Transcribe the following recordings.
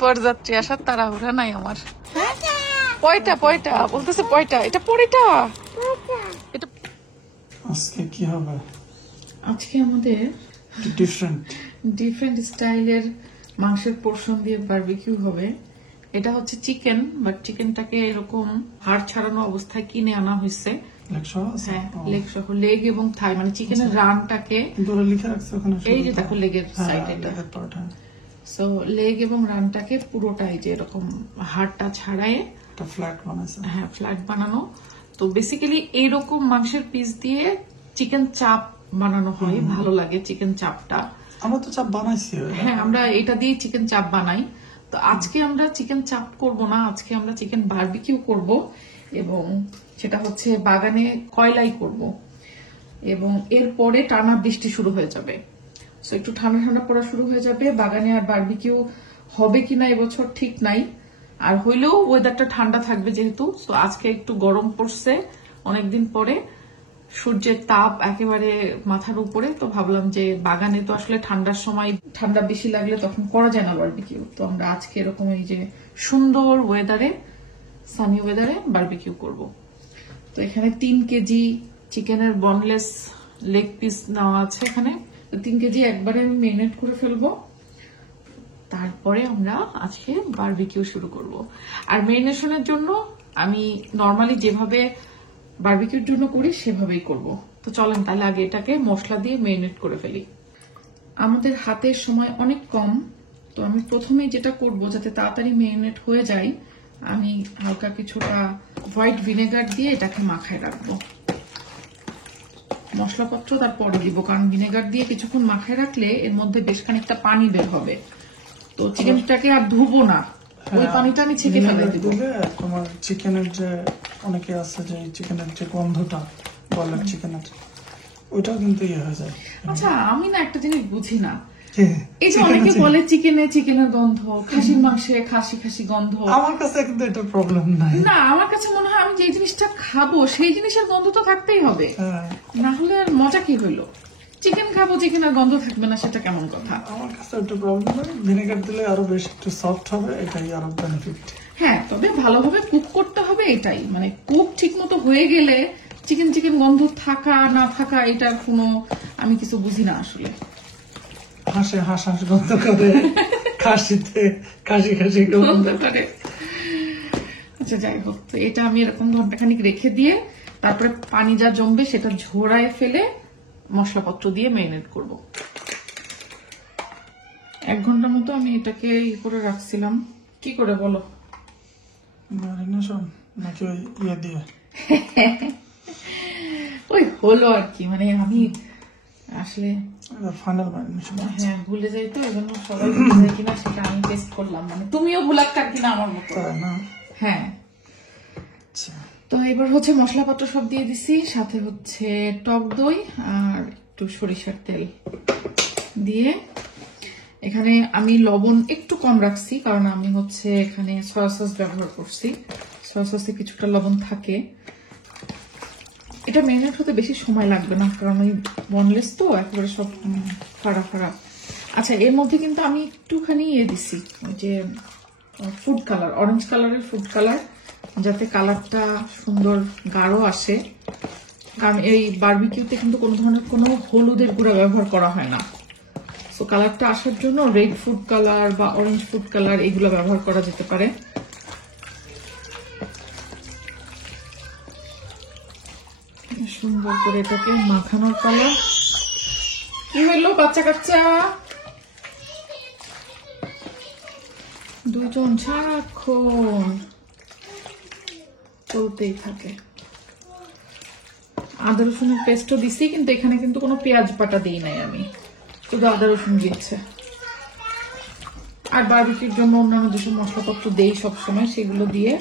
বরযাত্রী আসার তাড়াহুড়া নাই আমার। পয়টা পয়টা বলতেছে, পয়টা এটা পরেটা এটা। আজকে কি হবে? আজকে আমাদের ডিফারেন্ট স্টাইলের মাংসের পোরশন দিয়ে বারবিকিউ হবে। এটা হচ্ছে চিকেন, বাট চিকেনটাকে এরকম হাড় ছাড়ানো অবস্থায় কিনে আনা হয়েছে। হ্যাঁ, লেগ সহ, লেগ এবং থাই, মানে চিকেনের রানটাকে এই যে দেখো লেগের সাইড, এটা সো লেগ এবং রানটাকে পুরোটাই যে এরকম হাড়টা ছাড়ায় হ্যাঁ ফ্ল্যাট বানানো। তো বেসিক্যালি এইরকম মাংসের পিস দিয়ে চিকেন চাপ বানানো হয়, ভালো লাগে চিকেন চাপটা। আমরা তো চাপ বানাইছি। হ্যাঁ, আমরা এটা দিয়ে চিকেন চাপ বানাই। তো আজকে আমরা চিকেন চাপ করব না, আজকে আমরা চিকেন বারবিকিউ করব, এবং সেটা হচ্ছে বাগানে কয়লাই করব। এবং এরপরে টানা বৃষ্টি শুরু হয়ে যাবে, সো একটু ঠান্ডা ঠান্ডা পড়া শুরু হয়ে যাবে। বাগানে আর বারবিকিউ হবে কিনা এবছর ঠিক নাই, আর হইলেও ওয়েদারটা ঠান্ডা থাকবে যেহেতু। সো আজকে একটু গরম পড়ছে অনেকদিন পরে, সূর্যের তাপ একেবারে মাথার উপরে। তো ভাবলাম যে বাগানে তো আসলে ঠান্ডার সময় ঠান্ডা বেশি লাগলে তখন করা যায় না বারবিকিউ। তো আমরা আজকে এরকম এই যে সুন্দর ওয়েদারে, সানি ওয়েদারে বারবিকিউ করব। তো এখানে 3 কেজি চিকেনের বনলেস লেগ পিস নেওয়া আছে। এখানে 3 কেজি একবারে আমি মেরিনেট করে ফেলবো, তারপরে আমরা আজকে বারবিকিউ শুরু করব। আর মেরিনেশনের জন্য আমি নর্মালি যেভাবে বারবিকিউর জন্য করি সেভাবেই করব। তো চলেন তাহলে আগে এটাকে মশলা দিয়ে মেরিনেট করে ফেলি। আমাদের হাতের সময় অনেক কম, তো আমি প্রথমেই যেটা করব যাতে তাড়াতাড়ি মেরিনেট হয়ে যায়, আমি হালকা কিছুটা হোয়াইট ভিনেগার দিয়ে এটাকে মাখায় রাখবো। মশলাপত্র তারপরে দিব, কারণ ভিনেগার দিয়ে কিছুক্ষণ মাখায় রাখলে এর মধ্যে বেশ খানিকটা পানি বের হবে। তো চিকেনটাকে আর ধুবো না, ওই পানিটা আমি ছেঁকে ফেলে দিব। তোমার চিকেনের যে অনেকে আছে যে চিকেনের যে গন্ধটা, বয়লার চিকেনের, ওইটাও কিন্তু ইয়ে হয়ে যায়। আচ্ছা, আমি না একটা জিনিস বুঝি না, এই যে অনেকে বলে চিকেনের গন্ধ, খাসির মাংসে খাসি গন্ধ। আমার কাছে কিন্তু এটা প্রবলেম নাই। না, আমার কাছে মনে হয় আমি যে জিনিসটা খাবো সেই জিনিসের গন্ধ তো থাকতেই হবে, না হলে আর মজা কি হইলো? চিকেন খাবো, চিকেনের গন্ধ থাকবে না, সেটা কেমন কথা? আমার কাছে একটা প্রবলেম নাই, ভিনেগার দিলে আরো বেশি একটু সফট হবে, এটাই আরো বেনিফিট। হ্যাঁ, তবে ভালোভাবে কুক করতে হবে, এটাই। মানে কুক ঠিক মতো হয়ে গেলে চিকেন গন্ধ থাকা না থাকা এটার কোনো আমি কিছু বুঝি না আসলে। হাঁস গন্ধ করে, খাসিতে খাসি গন্ধ করে। আচ্ছা, যাই হোক, তো এটা আমি এরকম ঘন্টাখানিক রেখে দিয়ে তারপরে পানি যা জমবে সেটা ঝোড়ায় ফেলে মশলাপত্র দিয়ে মেরিনেট করব। 1 ঘন্টার মতো আমি এটাকে করে রাখছিলাম। কি করে বলো? ম্যারিনেশন নাকি ওই ইয়ে দিয়ে? ওই হলো আর কি, মানে আমি আসলে ফাইনাল ম্যারিনেশন হ্যাঁ ভুলে যাই, তো এজন্য সবাই ভুলে যায় কিনা সেটা আমি টেস্ট করলাম। মানে তুমিও ভুলাক্কার কিনা আমার মতো। হ্যাঁ, তো এবার হচ্ছে মশলাপত্র সব দিয়ে দিছি, সাথে হচ্ছে টক দই আর একটু সরিষার তেল দিয়ে। এখানে আমি লবণ একটু কম রাখছি, কারণ আমি হচ্ছে এখানে সয়া সস ব্যবহার করছি। সয়া সসে কিছুটা লবণ থাকে। এটা মেরিনেট হতে বেশি সময় লাগবে না, কারণ ওই বনলেস তো একেবারে সব ফাড়া। আচ্ছা, এর মধ্যে কিন্তু আমি একটুখানি দিছি ওই যে ফুড কালার, অরেঞ্জ কালারের ফুড কালার, যাতে কালারটা সুন্দর গাঢ় আসে। কারণ এই বারবিকিউতে কিন্তু কোনো ধরনের কোনো হলুদের গুঁড়া ব্যবহার করা হয় না। সো কালারটা আসার জন্য রেড ফুড কালার বা অরেঞ্জ ফুড কালার এগুলো ব্যবহার করা যেতে পারে। সুন্দর করে এটাকে মাখানোর পালা। কি হইলো বাচ্চা কাচ্চা? দুজন সারাক্ষণ চলতেই থাকে। আদা রসুনের পেস্টও দিছি, কিন্তু এখানে কিন্তু কোনো পেঁয়াজ বাটা দিই নাই আমি, শুধু আদা রসুন দিচ্ছে। আর বারবিকিউর জন্য অন্যান্য যেসব মশলাপত্র দেই সবসময় সেগুলো দিয়ে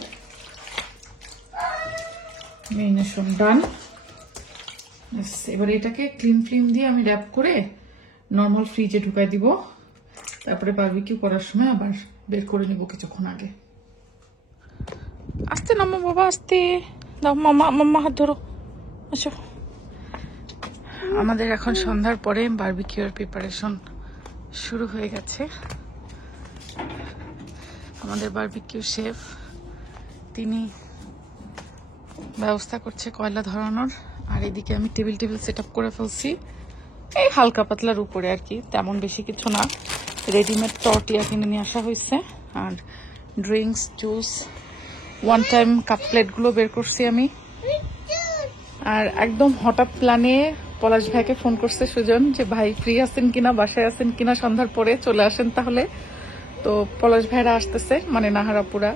মেরিনেশন ডান। এবার এটাকে ক্লিন ফিল্ম দিয়ে আমি র্যাপ করে নর্মাল ফ্রিজে ঢুকাই দিব, তারপরে বারবিকিউ করার সময় আবার বের করে নিব কিছুক্ষণ আগে। আস্তে নামো বাবা, আস্তে দাও, মাম্মা হাত ধরো, আচ্ছা। আমাদের এখন সন্ধ্যার পরে বারবিকিউর প্রিপারেশন শুরু হয়ে গেছে। আমাদের বারবিকিউ শেফ, তিনি ব্যবস্থা করছে কয়লা ধরানোর। আর এদিকে আমি টেবিল সেট আপ করে ফেলছি, এই হালকা পাতলার উপরে আর কি, তেমন বেশি কিছু না। রেডিমেড টর্টিয়া কিনে নিয়ে আসা হয়েছে, আর drinks, juice, one time cup প্লেটগুলো বের করছি আমি। আর একদম হঠাৎ প্ল্যানে পলাশ ভাইকে ফোন করছে সুজন যে ভাই ফ্রি আছেন কিনা, বাসায় আছেন কিনা, সন্ধ্যার পরে চলে আসেন তাহলে। তো পলাশ ভাইরা আসতেছে, মানে নাহারাপুরা।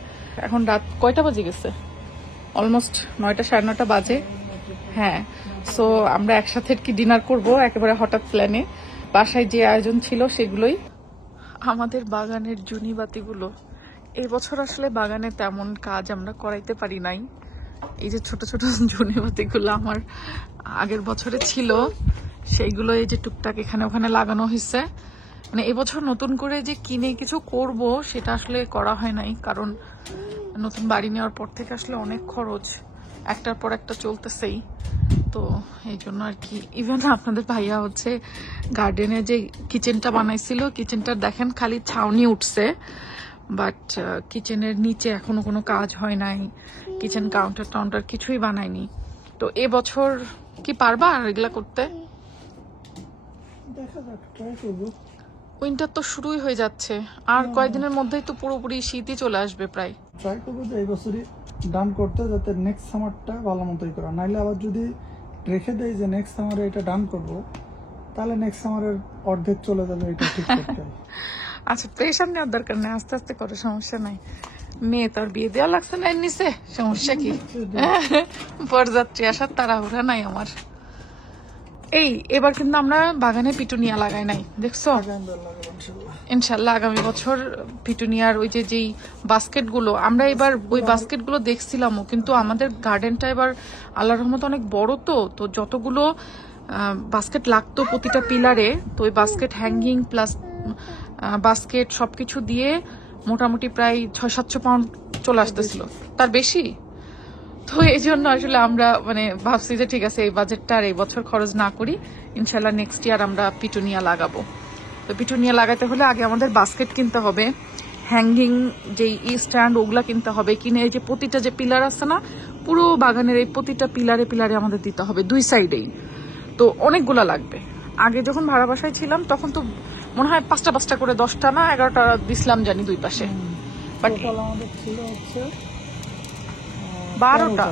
এখন রাত কয়টা বাজে গেছে? অলমোস্ট 9টা, 9:30 বাজে। হ্যাঁ, সো আমরা একসাথে কি ডিনার করব একেবারে হঠাৎ প্ল্যানে। বাসায় যে আয়োজন ছিল সেগুলোই। আমাদের বাগানের জুনি বাতিগুলো এই বছর আসলে বাগানে তেমন কাজ আমরা করাইতে পারি নাই। এই যে ছোট ছোট জুনি বাতিগুলো আমার আগের বছরে ছিল, সেইগুলো এই যে টুকটাক এখানে ওখানে লাগানো হয়েছে। মানে এবছর নতুন করে যে কিনে কিছু করব সেটা আসলে করা হয় নাই, কারণ নতুন বাড়ি নেওয়ার পর থেকে আসলে অনেক খরচ, একটার পর একটা চলতেছেই। তো এই জন্য আর কি, ইভেন আপনাদের ভাইয়া হচ্ছে গার্ডেনে যে কিচেনটা বানাইছিল, কিচেনটার দেখেন খালি ছাউনি উঠছে, বাট কিচেনের নিচে এখনো কোনো কাজ হয় নাই, কিচেন কাউন্টার কিছুই বানায়নি। তো এবছর কি পারবা আর এগুলা করতে? দেখা যাক, ট্রাই করবো। উইন্টার তো শুরুই হয়ে যাচ্ছে, আর কয়েকদিনের মধ্যেই তো পুরোপুরি শীতই চলে আসবে প্রায়। ট্রাই করবো যে এই বছরই ডান করতে, যাতে নেক্সট সামারটা ভালো মতোই করা। নাইলে আবার যদি রেখে দেয় যে নেক্সট সামারে এটা ডান করবো, তাহলে নেক্সট সামারের অর্ধেক চলে যাবে এটা ঠিক করতে। আচ্ছা, প্রেশার নেওয়ার দরকার নেই, আস্তে আস্তে করো, সমস্যা নাই। মেয়ে তার বিয়ে দেওয়া লাগছে না এর নিচে, সমস্যা কি? বরযাত্রী আসার তাড়াহুড়া নাই আমার। এই এবার কিন্তু আমরা বাগানে পিটুনিয়া লাগাই নাই, দেখছো? ইনশাল্লাহ আগামী বছর পিটুনিয়ার ওই যে যেই বাস্কেট গুলো, আমরা এবার ওই বাস্কেট গুলো দেখছিলামও, কিন্তু আমাদের গার্ডেনটা এবার আল্লাহর রহমতে অনেক বড়, তো যতগুলো বাস্কেট লাগতো প্রতিটা পিলারে, তো ওই বাস্কেট হ্যাঙ্গিং প্লাস বাস্কেট সবকিছু দিয়ে মোটামুটি প্রায় 600-700 পাউন্ড চলে আসতেছিল, তার বেশি। তো এই জন্য আসলে আমরা মানে ভাবছি যে ঠিক আছে, এই বাজেটটা আর এই বছর খরচ না করি, ইনশাল্লাহ নেক্সট ইয়ার আমরা পিটুনিয়া লাগাবো। তো পিটুনিয়া লাগাতে হলে আগে আমাদের বাস্কেট কিনতে হবে, হ্যাঙ্গিং যেই স্ট্যান্ড ওগুলা কিনতে হবে, কিনে এই যে প্রতিটা যে পিলার আছে না, পুরো বাগানের এই প্রতিটা পিলারে পিলারে আমাদের দিতে হবে, 2 সাইডেই। তো অনেকগুলা লাগবে। আগে যখন ভাড়া বাসায় ছিলাম তখন তো মনে হয় 5টা করে, 10টা না 11টা দিছিলাম জানি 2 পাশে, বাট আমাদের ছিল হচ্ছে 12টা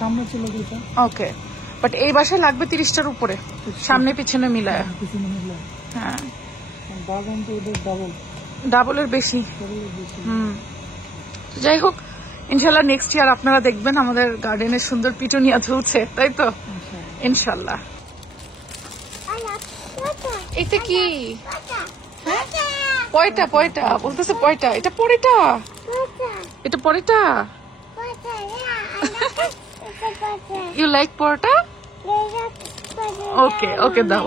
সামনে ছিল 2টা। ওকে, বাট এই বাসায় লাগবে 30টার উপরে, সামনে পিছনে মিলায়। হ্যাঁ, বাগান তো ওদের ডাবলের বেশি। যাই হোক, ইনশাল্লাহ নেক্সট ইয়ার আপনারা দেখবেন আমাদের গার্ডেনের সুন্দর পিটুনিয়া ঝুলছে, তাই তো? ইনশাল্লাহ। এটা কি? পয়টা বলতেছে, পয়টা, এটা পরেটা, এটা পরেটা। ইউ লাইক পরোটা? ওকে দাও,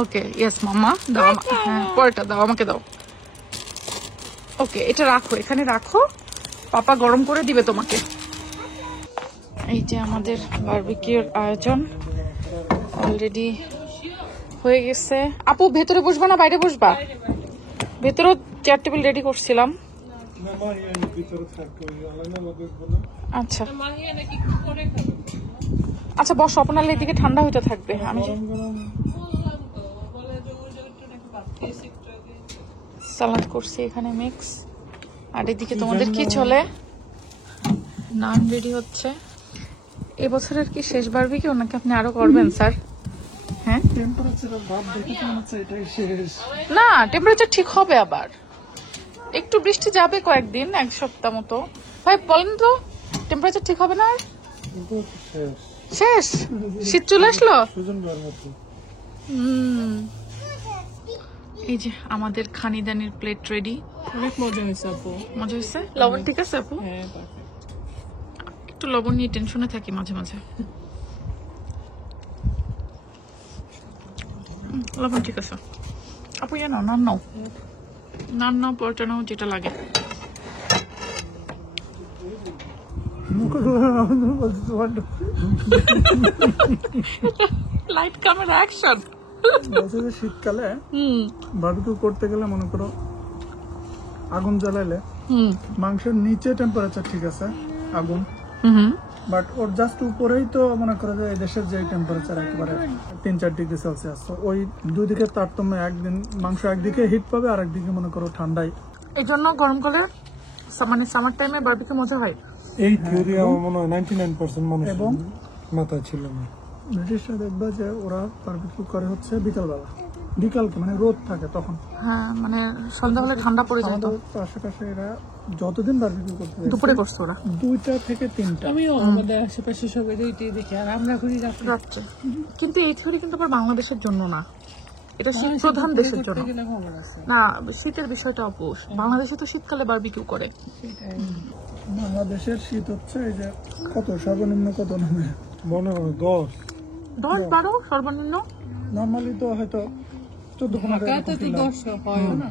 ওকে ইয়েস মাম্মা, দাও। হ্যাঁ, পরোটা দাও, আমাকে দাও। ওকে, এটা রাখো, এখানে রাখো, পাপা গরম করে দিবে তোমাকে। এই যে আমাদের বারবিকিউর আয়োজন অলরেডি হয়ে গেছে। আপু ভেতরে বসবা না বাইরে বসবা? ভেতরেও চেয়ার টেবিল রেডি করছিলাম। আচ্ছা আচ্ছা, বস, আপনার এদিকে ঠান্ডা হইতে থাকবে। আমি সালাদ করছি এখানে মিক্স, আর এদিকে তোমাদের কি চলে? নান রেডি হচ্ছে। এবছরের কি শেষ বারবিকিউ নাকি আপনি আরো করবেন স্যার? হ্যাঁ, না টেম্পারেচার ঠিক হবে, আবার একটু বৃষ্টি যাবে কয়েকদিন, 1 সপ্তাহ মতো। ভাই বলেন তো, টেম্পারেচার ঠিক হবে না? শেষ, শীত চলে আসলো। এই যে আমাদের খানিদানির প্লেট রেডি। অনেক মজা হয়েছে আপু। মজা হয়েছে? লবণ ঠিক আছে আপু? হ্যাঁ, একটু লবণ নিয়ে টেনশনে থাকি মাঝে মাঝে। লবণ ঠিক আছে আপু? জানো নান নাও পরোটা নাও, যেটা লাগে। Light camera action. শীতকালে বারবিকিউ করতে গেলে মনে করো আগুন জ্বালাইলে হুম মাংসের নিচে টেম্পারেচার ঠিক আছে আগুন, হুম বাট ওর জাস্ট উপরেই তো মনে করো যে এই দেশের যে টেম্পারেচার একেবারে 3-4 ডিগ্রি সেলসিয়াস, তো ওই দুই দিকের তারতম্য, একদিন মাংস একদিকে হিট পাবে আর একদিকে মনে করো ঠান্ডাই। এই জন্য গরমকালে মানে সামার টাইমে বারবিকিউ মজা হয়। এই থিওরি আমার মনে হয় 99% মানুষ এবং মাথায় ছিল না। ব্রিটিশরা দেখবে যে ওরা বারবিকিউ করে হচ্ছে বিকালবেলা, বিকালকে মানে রোদ থাকে তখন। হ্যাঁ মানে সন্ধ্যা হলে ঠান্ডা পড়ে যায় তো। আমাদের আশেপাশে এরা যতদিন বারবিকিউ করতে যায় দুপুরে করছে ওরা 2টা থেকে 3টা। আমিও আমাদের আশেপাশে সবাই এইটাই দেখি, আর আমরা করি রাত্রে। রাত্রে। কিন্তু এই থিওরি কিন্তু আবার বাংলাদেশের জন্য না, এটা শীত প্রধান দেশের জন্য। গেলে খবর আছে না, শীতের বিষয়টা অপোষ। বাংলাদেশে তো শীতকালে বারবিকিউ করে। সেটাই। বাংলাদেশের শীত হচ্ছে এই যে কত সর্বনিম্ন কত নামে, মনে হয় 10 10-12 সর্বনিম্ন। নর্মালি তো হয়তো 14-15 ঢাকাতে তো 10 হয় না।